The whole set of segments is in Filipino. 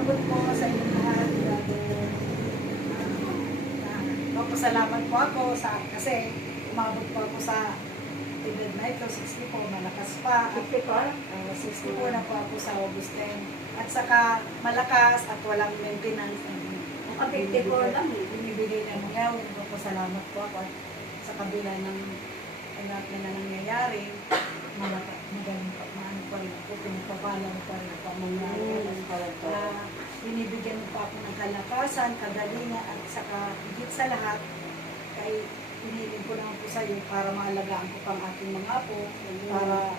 umabot po sa inyong lahat. Magpasalamat po ako kasi umabot po ako sa edad na ito, 60 po, malakas pa. 60 po na po ako sa August 10. At saka malakas at walang maintenance. Ang 54 lang eh. Binibigay niya mga magpasalamat po ako at sa kabila ng lahat na nangyayari, magaling pa, maano pa rin ako, pinapapalang pa rin ako mangyari. Binibigyan pa ako ng kalakasan, kagalingan, at saka higit sa lahat, kay hiniling ko naman po sa iyo para maalagaan ko pang aking mga apo, para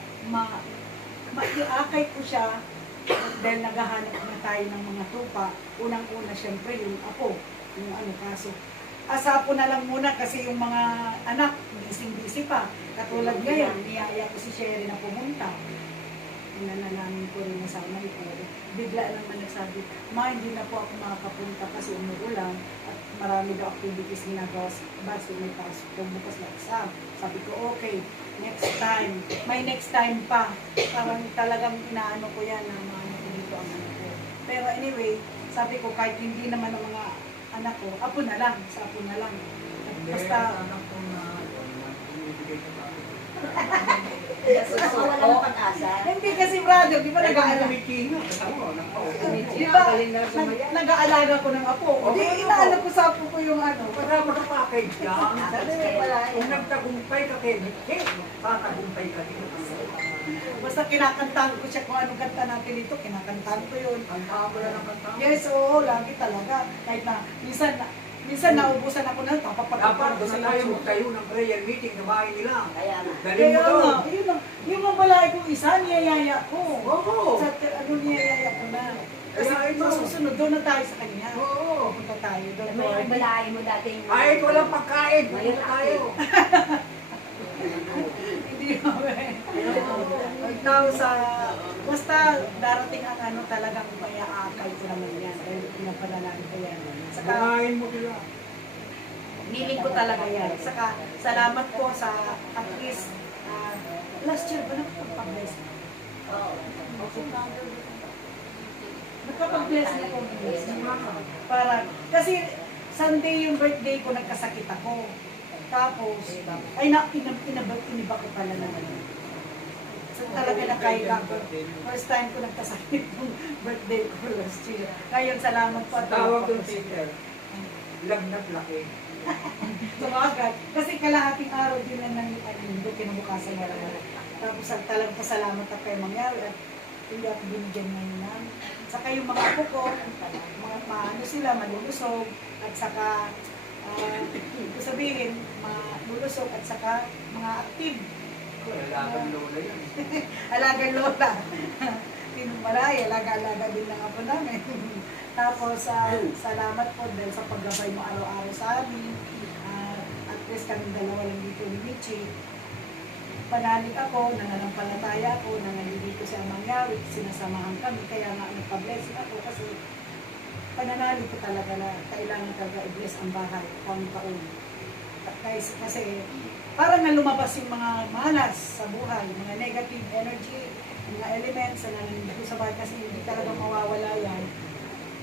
maiakay ko siya dahil naghahanap na tayo ng mga tupa. Unang-una, syempre, yung apo, yung ano, kaso. Asapo na lang muna kasi yung mga anak, busy-busy pa. Katulad ngayon, niyaya ko si Sherry na pumunta. Nanalangin ko rin na sana ito. Bigla naman nagsabi, ma, hindi na po ako makakapunta kasi umuulan at marami daw activities ginagawa basta may pasok ko bukas na exam. Sabi ko, okay, next time. May next time pa. Parang talagang inaano ko yan na maano ko dito ang anak ko. Pero anyway, sabi ko, kahit hindi naman ang mga anak ko, apo na lang, sa apo na lang. Basta, anak ko na binibigay ka pa. Walang pag-asa. hindi kasi brother, di ba nag-aalaga? Di ba, nag-aalaga ko ng apo. Di, inaalam ko sa apo ko yung ano. Para makapakage yan. Kung nagtagumpay ka kay Mickey, tatagumpay ka din. Basta kinakantahan ko siya kung anong kanta natin dito, kinakantahan ko yun. Ang habla ng kanta. Yes, oo, lagi talaga. Kahit na, minsan naubusan ako na, Dapat papapagpapag. doon na tayo magtayo ng prayer meeting na bahay nila. Kaya nga. Dalhin Kaya mo to. nga, yun lang. Yung mabalay kong isa, niyayaya ko. Oo. Sa ano niyayaya ko na. Kasi Kaya ito. masusunod, doon na tayo sa kanya. Oo. Punta tayo doon. May yung balahay mo dati. Kahit walang pagkain, pumunta tayo. Hindi naman. Ikaw sa, basta darating ang ano talagang maya-akay ko naman yan. Dahil pinapanalangin ko yan. Saka, Bumahin mo sila. niling ko talaga yan. Saka, salamat po sa at least, last year ba nakapag-bless? Nakapag-bless na po. Para, kasi Sunday yung birthday ko, nagkasakit ako. Tapos, ay iniba ko pala naman. So talaga nakahiga ko. First time ko nagkasakit yung birthday ko last year. Ngayon, salamat po. Tawag doon, Peter. Lagnat laki. Tumagat. Kasi kalahating araw din na nang mundo, kinabukasan na lang. Tapos talagang pasalamat ako kay mangyari at hindi ako binigyan ngayon na. Saka yung mga apo ko, mga maano sila, malulusog, at saka, sabihin, malulusog, at saka mga active. Alagang lola yan. Alagang lola. Tinumaray, alaga-alaga din ng apo namin. Tapos, salamat po dahil sa paggabay mo araw-araw sa amin. At least kami dalawa lang dito ni Michi. Panalig ako, nananampalataya ako, nangalilito sa mangyari, sinasamahan kami, kaya nga nagpa-blessing ako kasi pananalig ko talaga na kailangan talaga i-bless ang bahay, taon-taon. Kasi parang na lumabas yung mga malas sa buhay, mga negative energy, mga elements na nandito sa bahay kasi hindi talaga mawawala yan.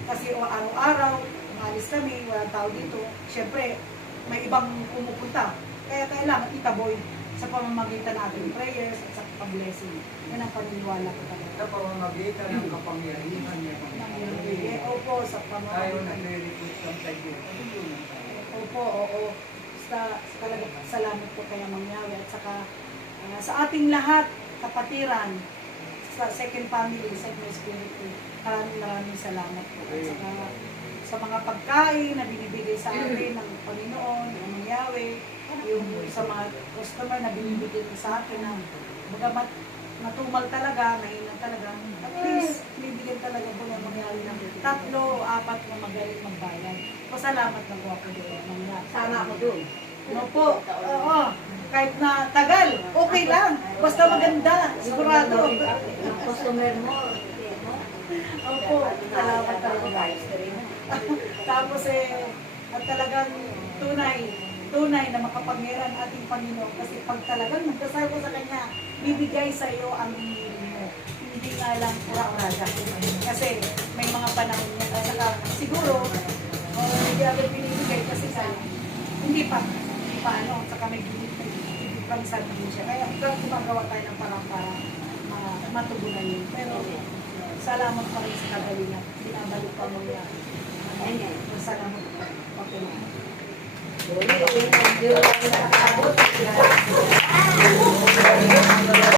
Kasi araw-araw, umalis kami, walang tao dito, syempre may ibang pumupunta. Kaya kailangan itaboy sa pamamagitan natin prayers at sa pag-blessing. Yan ang paniniwala ko talaga. Sa pamamagitan ng kapangyarihan niya. Opo, sa Tayo pamamagitan. nagre-request ng tayo. Opo, oo. Basta talaga salamat po kaya mangyari. At saka sa ating lahat, kapatiran, sa second family, second spirit, maraming salamat po. At saka sa mga pagkain na binibigay sa atin ng Panginoon, ng mangyari, yung sa mga customer na binibigay sa akin na bagamat matumal talaga, mahina talaga, at least binibigyan talaga po ng mangyari ng 3, 4 na magaling magbayad. Pasalamat na po ako doon. Sana ako dun. No po, oo. Kahit na tagal, okay lang. Basta maganda, sigurado. Ang customer mo. Opo, salamat talaga. Tapos at talagang tunay na makapangyarihan ating Panginoon kasi pag talagang magdasal ko sa Kanya, bibigay sa iyo ang hinihiling mo. Hindi nga lang pura-uraga. Kasi may may mga panahon yan. At saka siguro, hindi agad binibigay kasi sa hindi pa ano, saka may pang sabihin siya. Kaya gumagawa tayo ng parang para matugunan yun. Pero salamat pa rin sa kagalingan. Binabalik pa mo yan. Salamat pa. Okay. Hindi, hindi lang nakakabot.